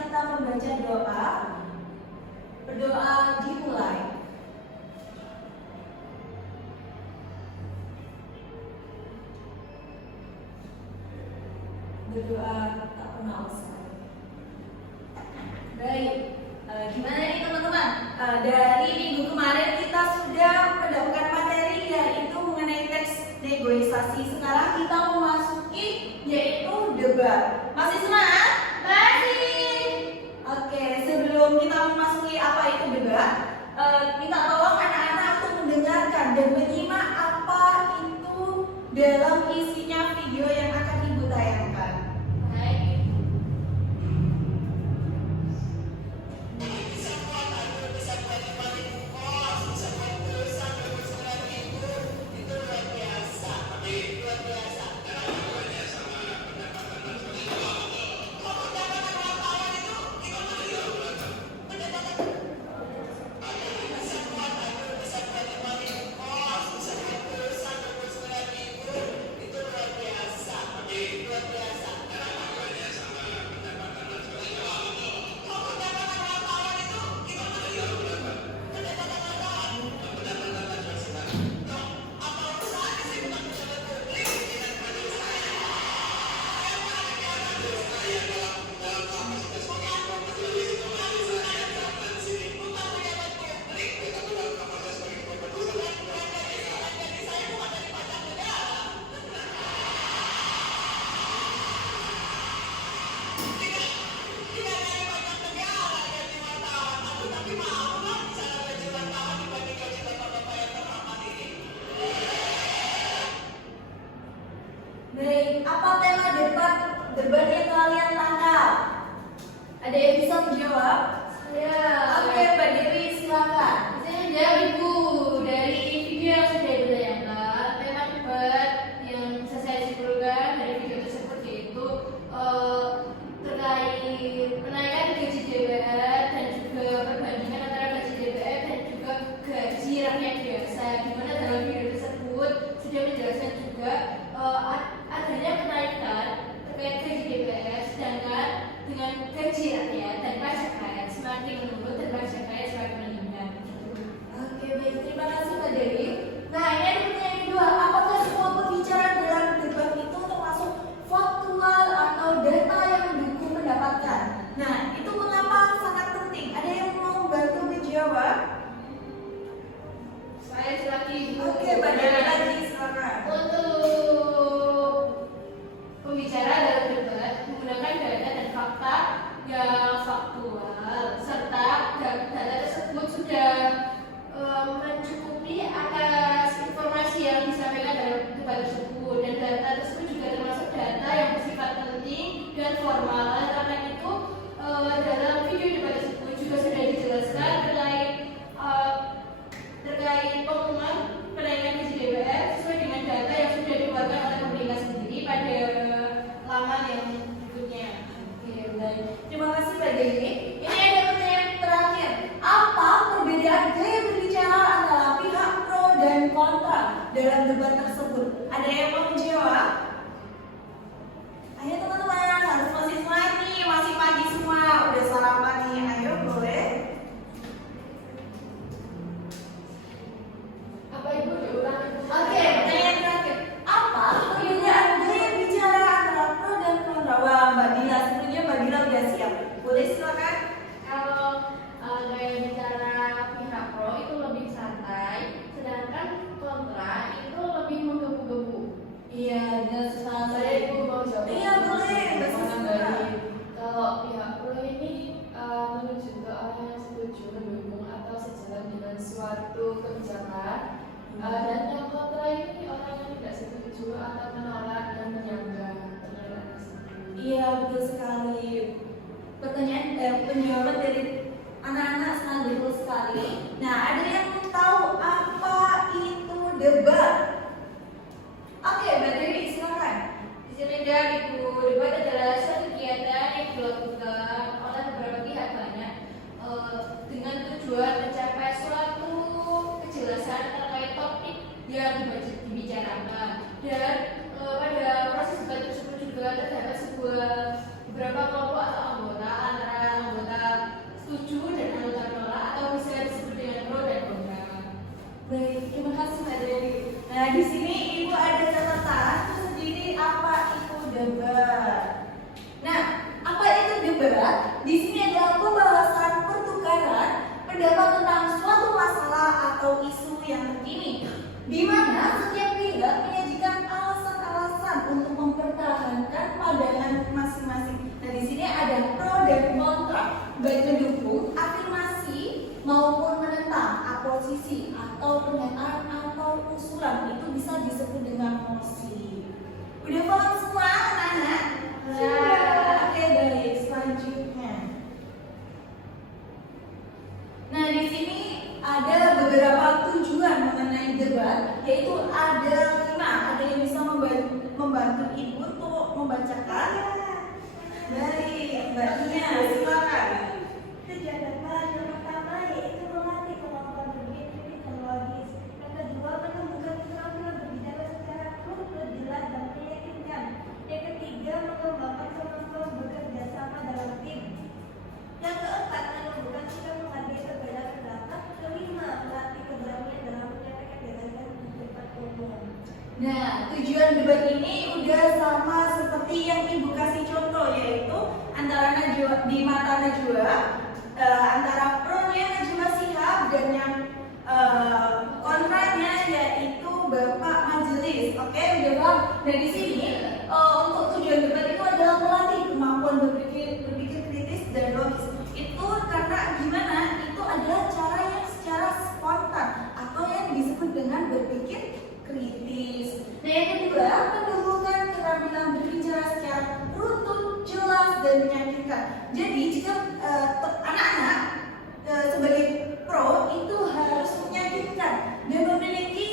kita membaca doa. Berdoa dimulai. Berdoa tak pernah usai. Baik, gimana nih teman-teman? Dari minggu kemarin kita sudah mendapatkan materi yaitu mengenai teks negosiasi. Sekarang kita memasuki yaitu debat. Masih semangat? Masih. Oke, sebelum kita memasuki apa itu debat, minta tolong anak-anak untuk mendengarkan dan menyimak apa itu dalam isinya video yang akan ibu tayangkan. Baik, apa tema debat yang kalian tangkap? Ada yang bisa menjawab? Ya. Oke, Mbak Dewi silakan. Saya jawab Ibu. Dari video yang sudah ditayangkan, tema debat yang saya simpulkan dari video tersebut yaitu terkait kenaikan gaji DPR dan juga perbandingan antara gaji DPR dan juga gaji rakyat biasa. Di mana dalam video tersebut sudah menjelaskan juga adanya kenaikan terkait gaji DPR, sedangkan dengan gaji rakyat dan pajak rakyat semakin menurun dan pajak rakyat semakin meningkat. Oke, baik, terima kasih Mbak Dewi. Nah, ini ada pertanyaan kedua. Apakah semua pembicaraan dalam debat itu termasuk faktual atau data yang mendukung mendapatkan? Nah, itu mengapa sangat penting? Ada yang mau bantu menjawab? Saya silakan Ibu. Oke, Mbak Dewi lagi silakan. Untuk pembicara dalam debat menggunakan data dan fakta yang faktual serta data tersebut sudah mencukupi atas informasi yang disampaikan dalam debat tersebut, dan data tersebut juga termasuk data yang bersifat penting dan formal. Karena itu dalam video debat tersebut juga sudah dijelaskan terkait pengumuman kenaikan gaji DPR sesuai dengan data yang sudah dikeluarkan oleh pemerintah sendiri pada laman yang berikutnya. Oke, baik. Terima kasih Mbak Dewi. Ini ada pertanyaan terakhir. Apa perbedaan gaya berbicara antara pihak pro dan kontra dalam debat tersebut? Ada yang mau menjawab? Ayo teman-teman, harus masih semangat nih, masih pagi semua, udah sarapan nih. Ayo boleh. Apa Ibu diulang? Oke, pertanyaan terakhir. Apa perbedaan gaya bicara antara pro dan kontra? Wah, Mbak Dila, sebelumnya Mbak Dila udah siap. Boleh silakan. Kalau gaya bicara pihak pro itu lebih santai, sedangkan kontra itu lebih menggebu-gebu. Iya, dan Saya Ibu mau jawab. Iya, boleh. Kalau pihak pro ini menunjuk ke orang yang setuju, mendukung atau sejalan dengan suatu kebijakan, dan yang kontra ini orang yang tidak setuju atau menolak dan menyanggah penilaian tersebut. Iya, betul sekali. Penjawaban dari anak-anak sangat betul sekali. Nah, ada yang tahu apa itu debat? Oke, Mbak Dewi, silakan. Di sini Ibu, debat adalah suatu kegiatan yang dilakukan oleh beberapa pihak banyak dengan tujuan mencapai suatu kejelasan terkait topik yang dibicarakan, dan pada proses debat tersebut juga terdapat beberapa kelompok atau anggota antara maupun menentang oposisi atau pernyataan atau usulan itu bisa disebut dengan mosi. Udah paham semua anak-anak? Oke, baik, selanjutnya. Nah, di sini ada beberapa tujuan mengenai debat, yaitu ada 5. Ada yang bisa membantu ibu untuk membacakan. Baik, Mbak Nia, silakan. Tujuan debat yang pertama yaitu melatih kemampuan berpikir kritis dan logis. Yang kedua, menumbuhkan keterampilan berbicara secara runtut, jelas dan meyakinkan. Yang ketiga, mengembangkan kemampuan bekerja sama dalam tim. Yang keempat, menumbuhkan sikap menghargai perbedaan pendapat. Kelima, melatih keberanian dalam menyampaikan gagasan di depan umum. Nah, tujuan debat ini udah sama seperti yang ibu kasih contoh, yaitu antara Najwa, di mata Najwa, antara pro-nya Najwa Shihab dan yang kontranya yaitu Bapak Majelis. Oke, udah paham? Nah, di sini untuk tujuan debat itu adalah melatih kemampuan berpikir kritis dan logis. Itu karena gimana? Itu adalah cara yang secara spontan atau yang disebut dengan berpikir kritis. Nah, yang kedua, menumbuhkan keterampilan berbicara secara runtut, jelas, dan meyakinkan. Jadi, jika anak-anak sebagai pro itu harus meyakinkan dan memiliki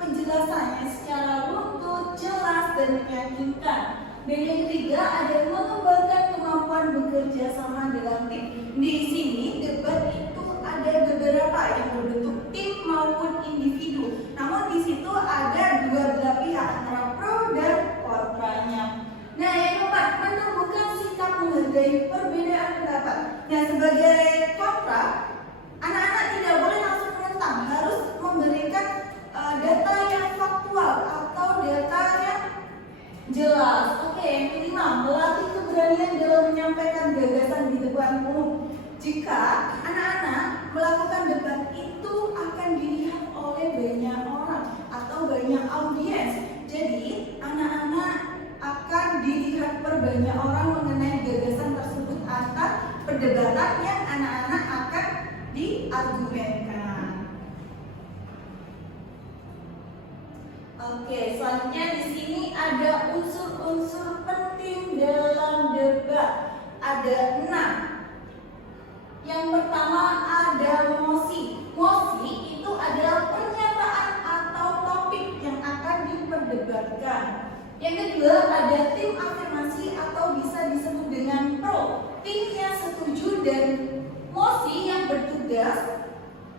penjelasannya secara runtut, jelas, dan meyakinkan. Dan yang ketiga, ada mengembangkan kemampuan bekerja sama dalam tim. Di sini debat itu ada beberapa yang berbentuk tim maupun individu. Namun di situ ada dua belah pihak antara pro dan kontranya. Nah, yang keempat, menumbuhkan sikap menghargai perbedaan pendapat. Nah, sebagai kontra, anak-anak tidak boleh langsung menentang, harus memberikan data yang faktual atau data yang jelas. Oke, yang kelima, melatih keberanian dalam menyampaikan gagasan di depan umum. Jika anak-anak melakukan debat itu akan dilihat oleh banyak orang atau banyak audiens. Jadi, anak-anak akan dilihat banyak orang mengenai gagasan tersebut atas perdebatan yang anak-anak akan diargumenkan. Oke, selanjutnya di sini ada unsur-unsur penting dalam debat. Ada 6. Yang pertama ada mosi. Mosi itu adalah pernyataan atau topik yang akan diperdebatkan. Yang kedua ada tim afirmasi atau bisa disebut dengan pro. Tim yang setuju dan mosi yang bertugas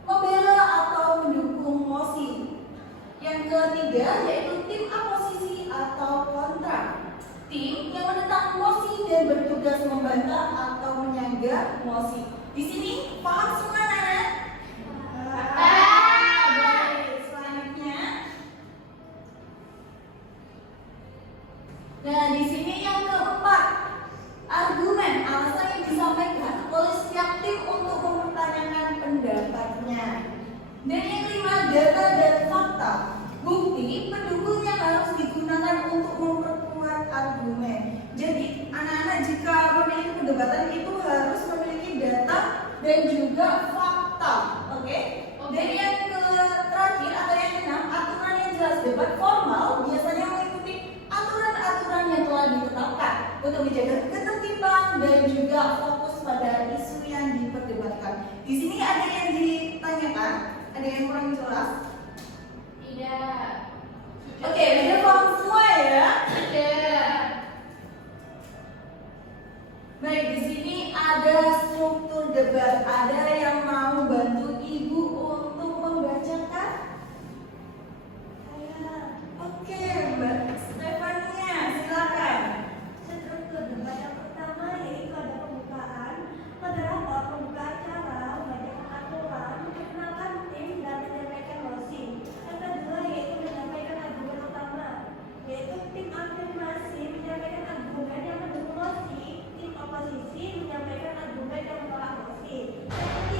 membela atau mendukung mosi. Yang ketiga yaitu tim oposisi atau kontra. Tim yang menentang mosi dan bertugas membantah atau menyanggah mosi. Di sini paham semua anak? Baik, selanjutnya. Nah, di sini yang keempat, argumen alasan yang disampaikan oleh setiap tim untuk mempertanyakan pendapatnya. Dan yang kelima, data dan fakta. Bukti pendukung yang harus digunakan untuk memperkuat argumen. Jadi, anak-anak jika memiliki perdebatan itu harus memiliki data dan juga fakta. Oke? Dan yang terakhir atau yang keenam, aturan yang jelas. Debat formal biasanya mengikuti aturan-aturan yang telah ditetapkan untuk menjaga ketertiban dan juga fokus pada isu yang diperdebatkan. Di sini ada yang ditanyakan, ada yang kurang jelas. Tidak. Oke, udah paham semua ya? Tidak. Baik, di sini ada struktur debat. Ada yang mau bantu ibu untuk membacakan? Oke, Mbak Stefania, silakan. Struktur debat yang pertama yaitu ada pembukaan, moderator membuka acara, membacakan aturan, memperkenalkan tim dan menyampaikan mosi. Yang kedua yaitu menyampaikan argumen utama, yaitu tim afirmasi menyampaikan argumen yang mendukung mosi, tim oposisi menyampaikan argumen yang menolak mosi. Yang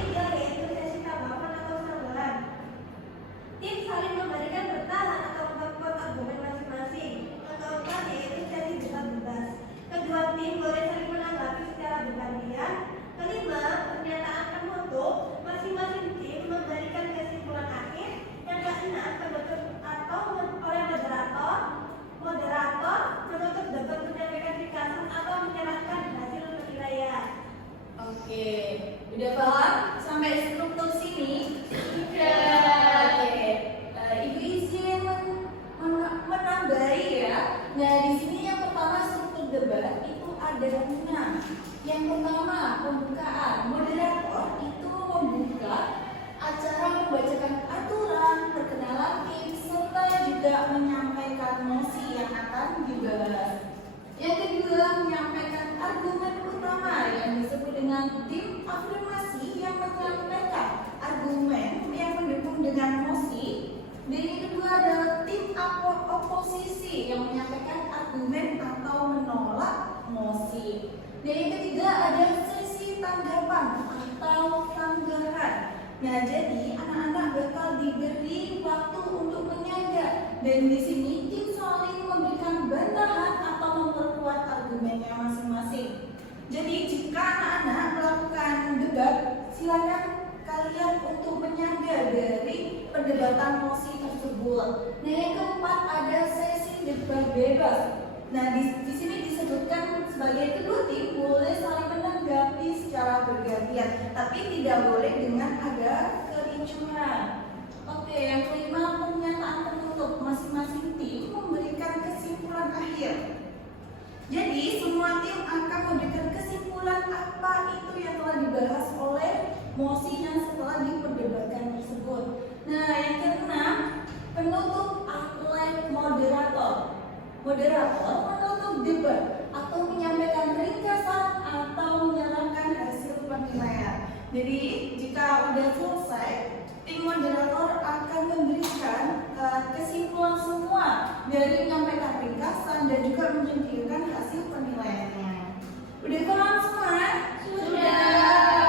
sampai struktur sini? Sudah. Oke. Ibu izin menambahi ya. Nah, di sini yang pertama struktur debat itu ada 6. Yang pertama pembukaan. Moderator itu membuka acara, membacakan aturan, perkenalan tim, serta juga menyampaikan mosi yang akan dibahas. Yang kedua, menyampaikan argumen utama yang disebut dengan tim afirmasi yang menyampaikan argumen yang mendukung dengan mosi. Dan yang kedua adalah tim oposisi yang menyampaikan argumen atau menolak mosi. Dan yang ketiga ada sesi tanggapan atau tanggahan. Nah, jadi anak-anak bakal diberi waktu untuk menyangga, dan di sini tim saling memberikan bantahan atau memperkuat argumennya masing-masing. Jadi jika anak-anak melakukan debat, silakan kalian untuk menyangga dari perdebatan mosi tersebut. Nah, yang keempat ada sesi debat bebas. Nah, di sini disebutkan sebagai kedua tim boleh saling menanggapi secara bergantian, tapi tidak boleh dengan ada kericuhan. Oke, yang kelima pernyataan penutup. Masing-masing tim memberikan kesimpulan akhir. Jadi semua tim akan memberikan kesimpulan apa itu yang telah dibahas oleh mosi yang setelah diperdebatkan tersebut. Nah, yang keenam penutup oleh moderator. Moderator menutup debat atau menyampaikan ringkasan atau menyerahkan hasil penilaian. Jadi jika sudah selesai, tim moderator akan memberikan kesimpulan semua dari menyampaikan ringkasan dan juga menunjukkan hasil penilaiannya. Udah paham semua? Sudah.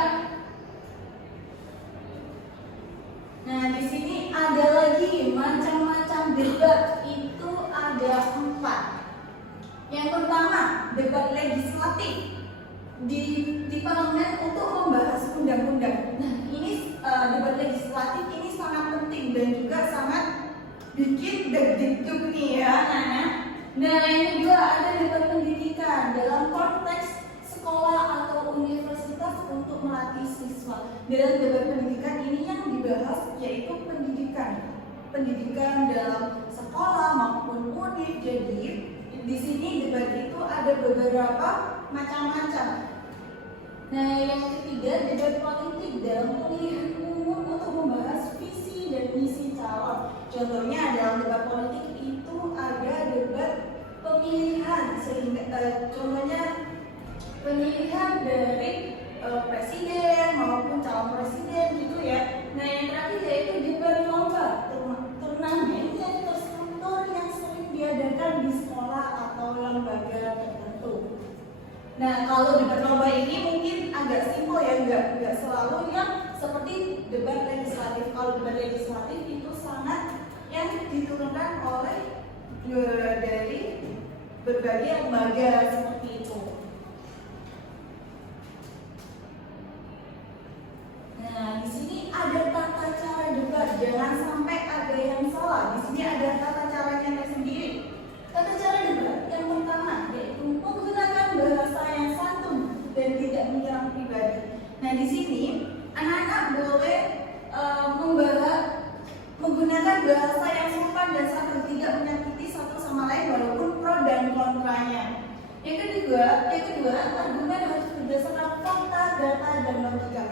Nah, di sini ada lagi macam-macam debat. Itu ada 4. Yang pertama, debat legislatif di parlemen untuk membahas undang-undang. Nah, ini debat legislatif ini sangat penting dan juga sangat bikin deg-deg nih ya, anak-anak. Nah, yang kedua ada debat pendidikan dalam konteks sekolah atau universitas untuk melatih siswa. Dalam debat pendidikan ini yang dibahas yaitu pendidikan dalam sekolah maupun univ. Jadi di sini debat itu ada beberapa macam-macam. Nah, yang ketiga debat politik dalam pemilihan umum untuk membahas visi dan misi calon. Contohnya dalam debat politik itu ada debat pemilihan, sehingga contohnya pemilihan dari presiden maupun calon presiden gitu ya. Nah, yang terakhir yaitu debat lomba, turnamen yang terstruktur yang sering diadakan di sekolah atau lembaga tertentu. Nah, kalau debat lomba ini mungkin agak simpel ya, nggak selalu yang seperti debat legislatif. Kalau debat legislatif itu sangat yang diturunkan oleh dari berbagai lembaga seperti itu. Nah, di sini ada tata cara debat, jangan sampai ada yang salah. Di sini ada tata caranya tersendiri. Tata cara debat yang pertama yaitu menggunakan bahasa yang santun dan tidak menyerang pribadi. Nah, di sini anak-anak boleh menggunakan bahasa yang sopan dan santun, tidak menyakiti satu sama lain walaupun pro dan kontranya. Yang kedua, argumen harus berdasarkan fakta, data, dan logika.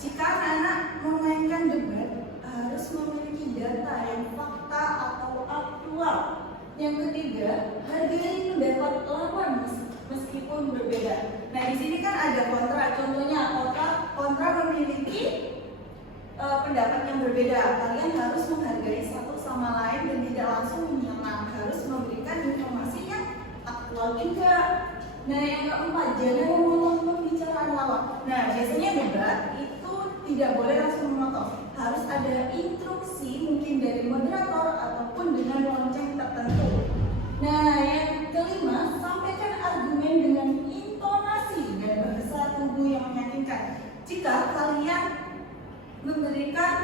Jika anak-anak memainkan debat, harus memiliki data yang fakta atau aktual. Yang ketiga, hargai pendapat lawan meskipun berbeda. Nah, di sini kan ada kontra. Contohnya, kontra memiliki pendapat yang berbeda. Kalian harus menghargai satu sama lain dan tidak langsung menyerang. Harus memberikan informasi yang aktual juga. Nah, yang keempat, jangan memotong pembicaraan lawan. Nah, biasanya debat itu tidak boleh langsung memotong. Harus ada instruksi mungkin dari moderator ataupun dengan lonceng tertentu. Nah, yang kelima, sampaikan argumen dengan intonasi dan bahasa tubuh yang meyakinkan. Jika kalian memberikan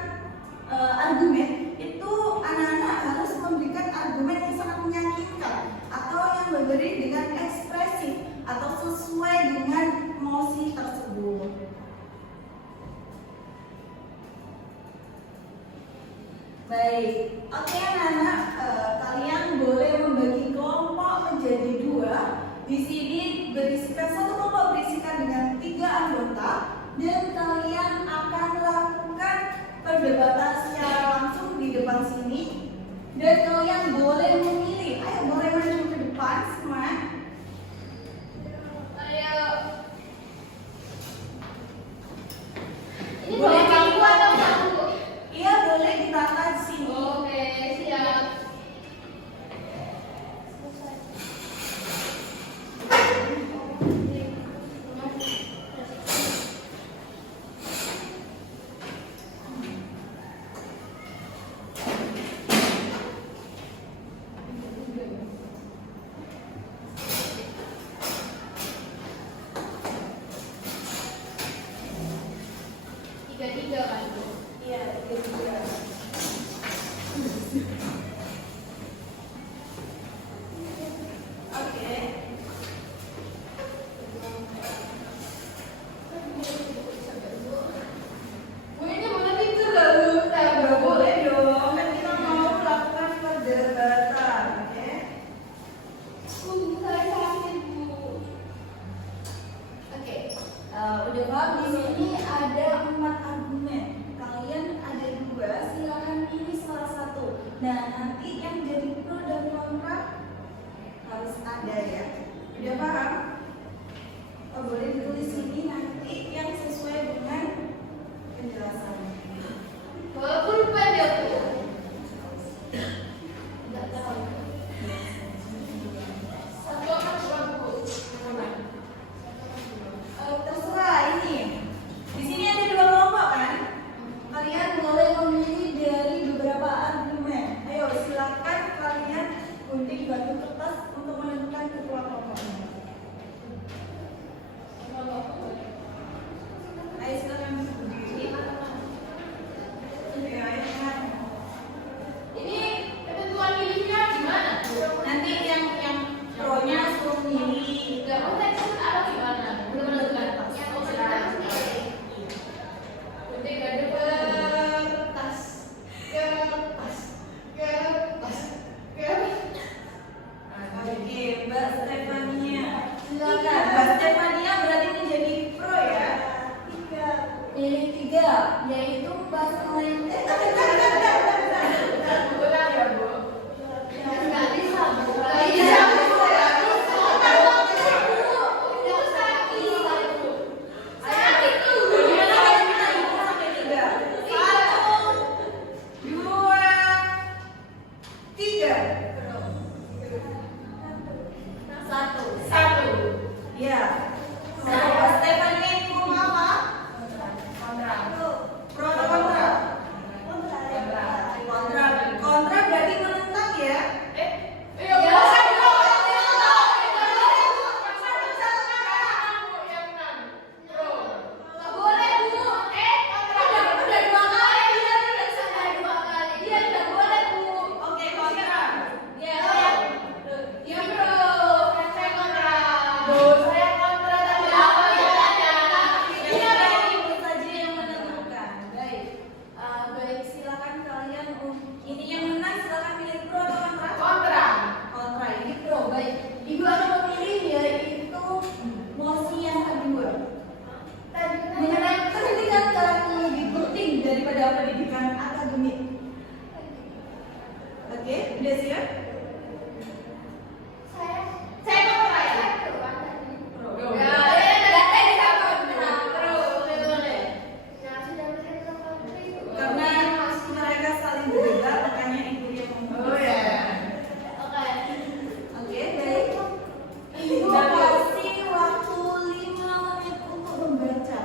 argumen, itu anak-anak harus memberikan argumen yang sangat meyakinkan atau yang memberi dengan ekspresif atau sesuai dengan mosi tersebut. Baik, oke anak-anak, kalian boleh membagi kelompok menjadi dua. Di sini berisikan satu kelompok berisikan dengan 3 anggota dan kalian akan lakukan perdebatan secara langsung di depan sini. Dan kalian boleh memilih. Ayo boleh maju ke depan semua. Ayo. Ini Boleh bawa kamu atau kamu? Iya boleh ditata di sini. Oke, siap. Tiga-tiga kan, Bu? Iya, tiga. Oke. Bu, ini mana tidur lah, Bu? Nggak boleh dong, kan kita mau melakukan perdebatan, oke? Bu, saya sakit, Bu. Oke, udah paham di sini ada 4 argumen. Kalian ada 2, silakan pilih salah satu. Nah, nanti yang jadi pro dan kontra harus ada ya. Udah paham? Oh, boleh ditulis sini nanti yang sesuai dengan penjelasannya. Walaupun pendek, Bu. Nggak tahu. Satu akan kurang, Bu. Terserah ini. Di sini ada 2 kelompok kan? Kalian boleh memilih dari beberapa argumen. Ayo silakan kalian gunting batu kertas untuk menentukan ketua kelompoknya. Ayo silakan berdiri. Oke, ayo kan. Ini ketentuan pilihnya gimana, Bu? Nanti yang pro-nya suruh milih. Nggak mau tekstur atau gimana? Belum menentukan. Yang Oh, sudah. Gunting ada kertas, kertas, kertas, kertas. Oke, Mbak Stefania. Silakan. Mbak Stefania berarti menjadi pro ya. 3. Pilih 3, yaitu Mbak Selente. Ulang ya, Bu. Nggak bisa, Bu. Nggak Iya, bisa, Bu. Bu. Nggak sakit, Bu. Sakit tuh. Gimana kalau kita hitung sampai 3? 1, 2, 3. 1. Ya. Nah, Mbak Stefania hukum apa? Pro atau kontra? Kontra. Kontra berarti menentang ya? Iya, Bu. Nggak boleh, Bu. Udah 2 kali. Udah 2 kali. Iya, nggak boleh, Bu. Oke, kontra. Ya, ya bro, saya kontra. Saya kontra tapi apa ya ada? Iya, ibu saja yang menentukan. Baik. Baik, silakan kalian. Ini yang menang silakan pilih pro atau kontra? Kontra. Kontra. Ini pro. Baik. Ibu akan memilih yaitu mosi yang kedua. Mengenai pendidikan karakter lebih penting daripada pendidikan akademik. Oke, udah siap? Saya kontra ya. Pro. Ya, nggak bisa kontra. Pro, boleh. Karena mereka saling berdebat, makanya ibu yang ngomong. Oh ya. Oke, baik. Ibu kasih waktu 5 menit untuk membaca.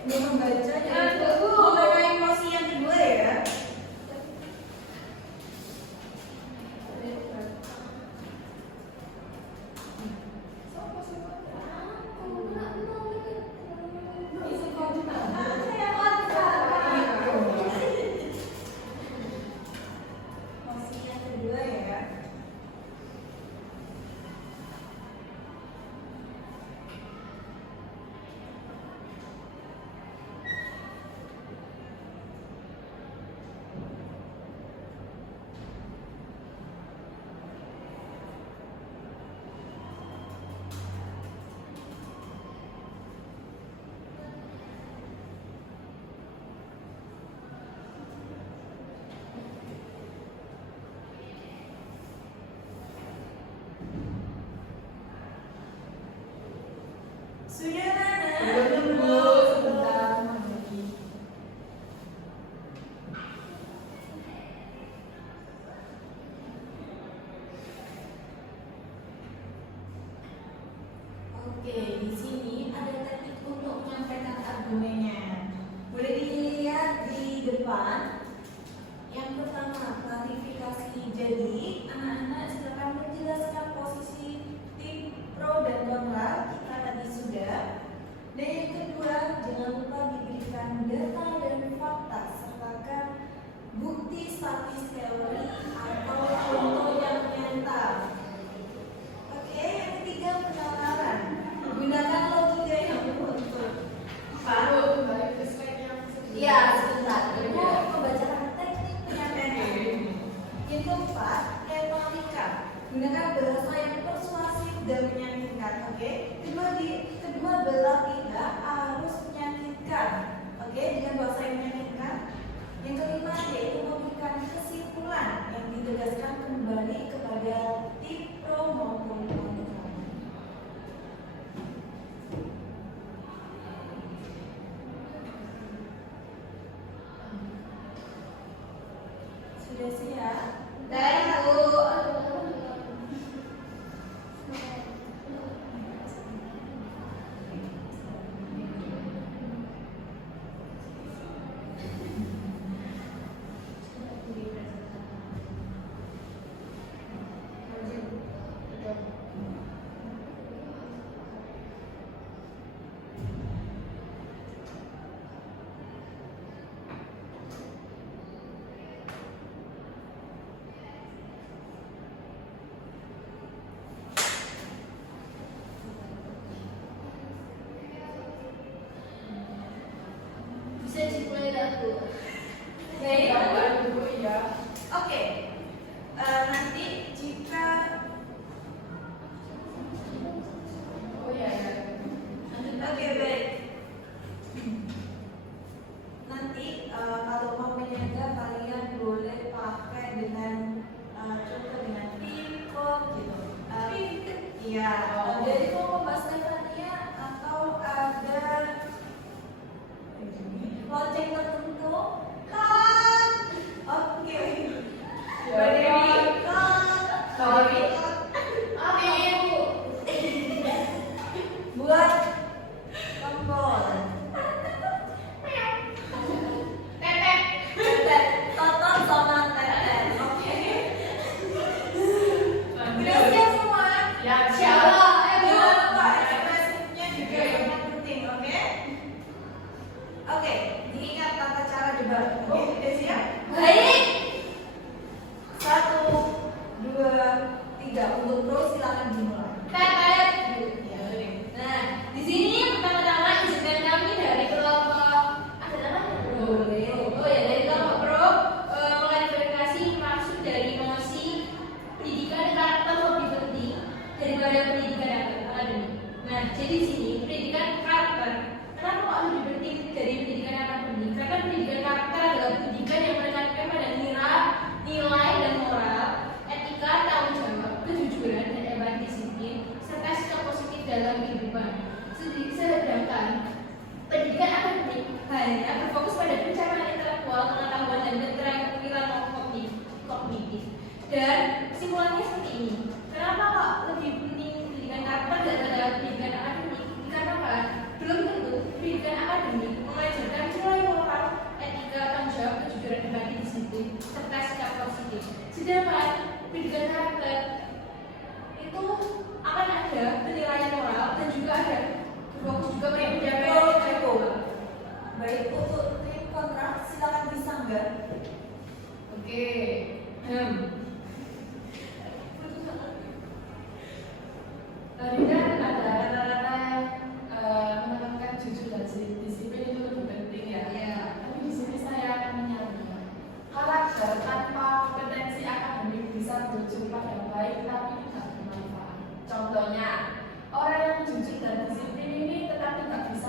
Untuk membaca yaitu mengenai mosi yang kedua ya. Mosi yang kedua ya. Sudah mana? Belum, sebentar lagi. Oke, di sini ada teknik untuk menyampaikan argumennya. Boleh dilihat di depan. Yang pertama, klarifikasi. Jadi, anak-anak silakan menjelaskan posisi tim pro dan kontra. Kita tadi sudah. Dan yang kedua, jangan lupa diberikan data dan fakta, sertakan bukti statis teori atau contoh yang nyata. Oke, yang ketiga penalaran. Gunakan logika yang beruntun. Baru kembali ke slide yang sebelumnya. Iya, sebentar. Ibu membacakan teknik penyampaian. Yang keempat, retorika. Gunakan bahasa yang persuasif dan meyakinkan. Oke. Kedua belah pihak harus meyakinkan. Oke, dengan bahasa yang meyakinkan. Yang kelima yaitu memberikan kesimpulan yang ditegaskan kembali kepada tim pro maupun kontra. Sudah siap? Dari Bu. Bisa dimulai dah Bu. Baik. Bu ya. Oke. Nanti jika Oh ya ya. oke baik. Nanti kalau mau menjaga kalian boleh pakai dengan contoh dengan people gitu. Iya. Jadi mau membahas levelnya atau ada lonceng tertentu kan? Oke. Mbak Dewi kan? Sorry. Apa ya Bu? Buat tombol. Tetet. Tetet, totot sama tetet. Oke. Udah siap semua? Ya, insyaallah. Jangan lupa ekspresinya juga sangat penting, oke? Oke, diingat tata cara debat. Oke, udah siap? Baik. 1, 2, 3. Untuk pro silakan dimulai. Tetet. Ya. Nah, di sini pertama-tama izinkan kami dari kelompok ada namanya Boleh. Oh ya, dari kelompok pro mengklarifikasi maksud dari emosi pendidikan karakter lebih penting daripada pendidikan akademik. Nah, jadi di sini pendidikan karakter. Kenapa kok lebih penting dari pendidikan akademik? Karena pendidikan karakter adalah pendidikan yang menekankan pada nilai dan moral, etika, tanggung jawab, kejujuran, dan empati disiplin, serta sikap positif dalam kehidupan. Sedangkan pendidikan akademik hanya berfokus pada pencapaian intelektual, pengetahuan, dan keterampilan kognitif. Dan kesimpulannya seperti ini. Kenapa kok lebih penting pendidikan karakter daripada pendidikan akademik? Dikarenakan belum tentu pendidikan akademik mengajarkan nilai moral, etika, tanggung jawab, kejujuran, empati disiplin, serta sikap positif. Sedangkan pendidikan karakter itu akan ada penilaian moral dan juga ada berfokus juga pada pencapaian intelektual. Baik, untuk tim kontra silakan disanggah. Oke. Tadi kan ada kata-kata menekankan jujur dan disiplin itu lebih penting ya. Iya. Tapi di sini saya akan menyambung. Karakter tanpa kompetensi akademik bisa berujung pada baik tapi tidak bermanfaat. Contohnya, orang yang jujur dan disiplin ini tetap tidak bisa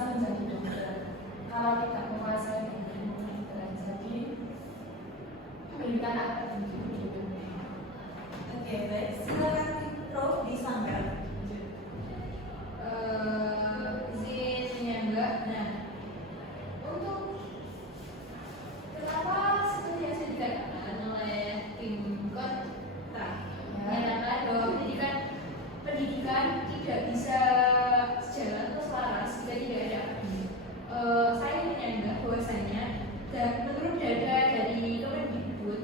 Nah, untuk kenapa seperti yang sudah dikatakan oleh Kim Kontra menyatakan bahwa pendidikan tidak bisa sejalan atau selaras jika tidak ada akademik. Saya menyanggah bahwasanya dan menurut data dari Kemendikbud.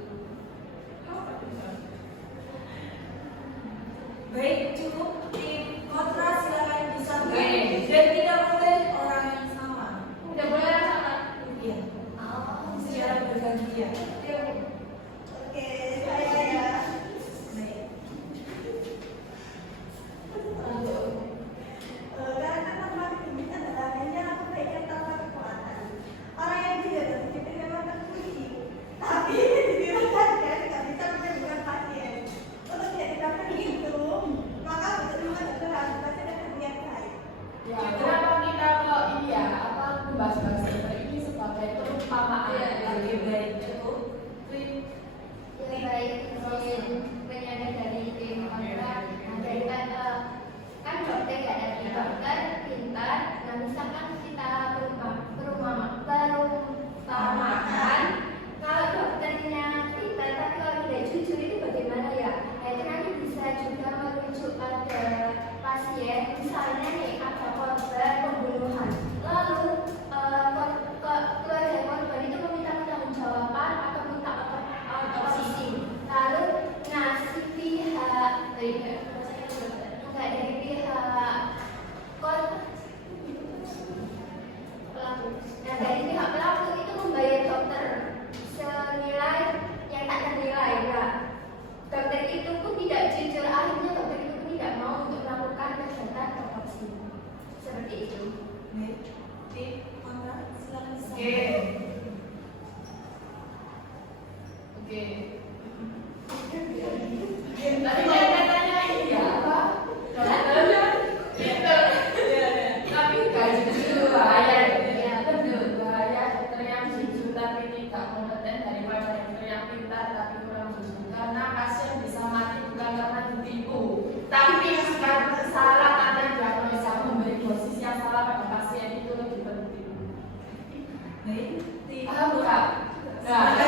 Baik, cukup tim kontra silakan disampaikan. Oke. Dan tidak boleh orang yang sama. Udah boleh sama. Iya. Secara bergantian. Oke, saya ya. Baik. Karena tempat ini adalah hanya kebaikan tanpa kekuatan. Orang yang tidak berpikir memang terkunci, tapi diberikan tidak bisa menyembuhkan pasien. Untuk tidak dilakukan itu, maka betul-betul harus baca dengan niat baik. Ya, kenapa kita kok ini ya membahas-bahas ini sebagai perumpamaan? Oke, baik. Cukup. Ya baik, izin menyangga dari tim kontra. Jadi kan dokter ya dari dokter pintar. Nah misalkan kita perumpamakan kalau dokternya pintar tapi kalau tidak jujur itu bagaimana ya? Nah itu nanti bisa juga merujuk pada pasien. Misalnya nih ada korban pembunuhan, lalu keluarga korban itu meminta pertanggungjawaban atau minta otopsi. Lalu si pihak dari pihak pelaku. Nah dari pihak pelaku itu membayar dokter senilai yang tak ternilai. Nah dokter itu pun tidak jujur, akhirnya dokter itu pun tidak mau untuk melakukan kegiatan otopsi. Seperti itu. Baik. Tim kontra silakan Oke. disampaikan. Oke. Tapi katanya ini ya apa? Dokternya pinter. Tapi gak jujur, bahaya. Betul, bahaya dokter yang jujur tapi tidak kompeten daripada dokter yang pintar tapi kurang jujur. Karena pasien bisa mati bukan karena ditipu, tapi karena salah karena diagnosa, memberi dosis yang salah pada pasien itu lebih penting. Baik. Tim Paham bukan? Nah,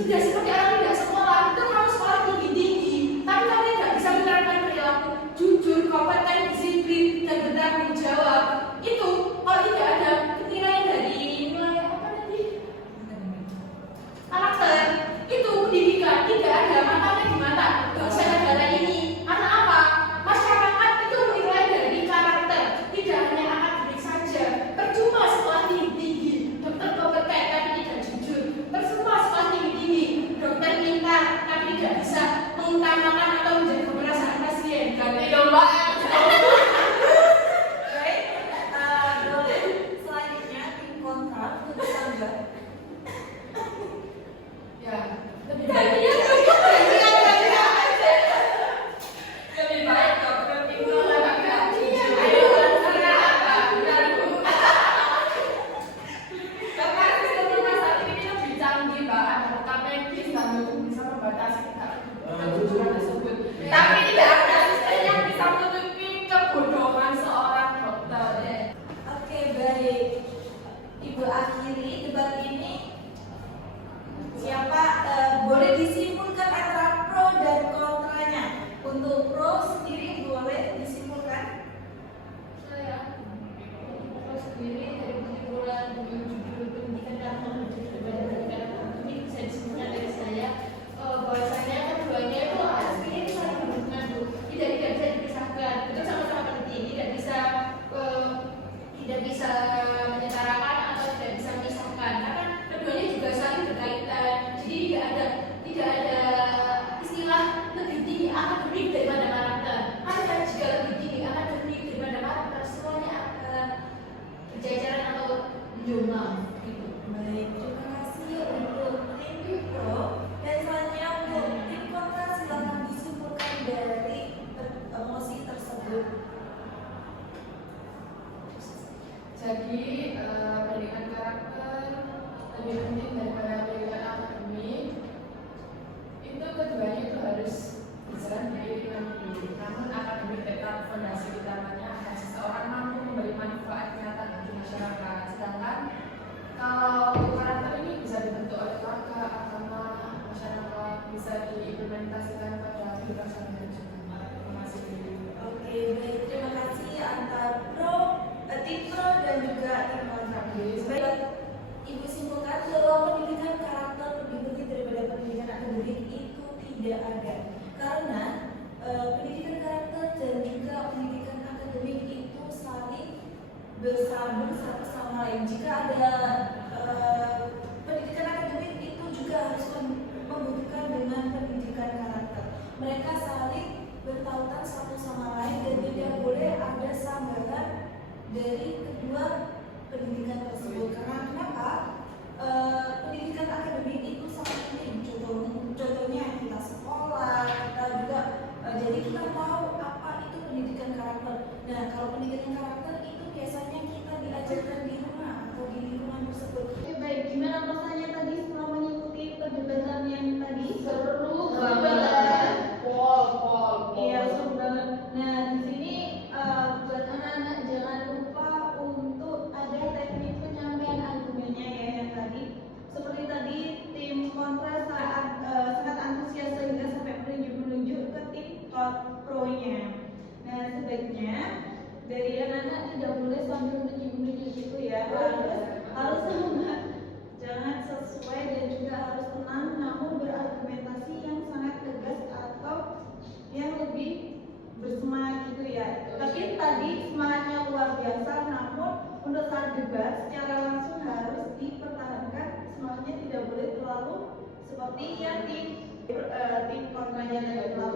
sudah seperti orang tidak sekolah, itu kamu sekolah lebih tinggi, tapi kamu tidak bisa menerapkan tidak ada. Karena pendidikan karakter dan juga pendidikan akademik itu saling bersambung satu sama lain. Jika ada pendidikan akademik itu juga harus membutuhkan dengan pendidikan karakter. Mereka saling bertautan satu sama lain dan tidak boleh ada sambungan dari kedua pendidikan tersebut. Karena kenapa? Pendidikan akademik itu sangat penting. Contohnya kita sekolah, kita juga jadi kita tahu apa itu pendidikan karakter. Nah, kalau pendidikan karakter itu biasanya kita diajarkan di rumah atau di lingkungan tersebut. Oke, baik, gimana rasanya tadi setelah mengikuti perdebatan yang tadi? Seru banget. Pol. Iya, seru banget. Nah, di sini buat anak-anak jangan lupa untuk ada teknik penyampaian argumennya ya yang tadi. Seperti tadi tim kontra sangat antusias sehingga sampai menunjuk ke tim pro-nya. Nah, sebaiknya dari anak-anak tidak boleh sambil menunjuk gitu ya. Harus semangat, jangan sesuai dan juga harus tenang, namun berargumentasi yang sangat tegas atau yang lebih bersemangat gitu ya. Tapi tadi semangatnya luar biasa, namun untuk saat debat secara langsung harus dipertahankan, semangatnya tidak boleh terlalu seperti yang tim kontranya tadi.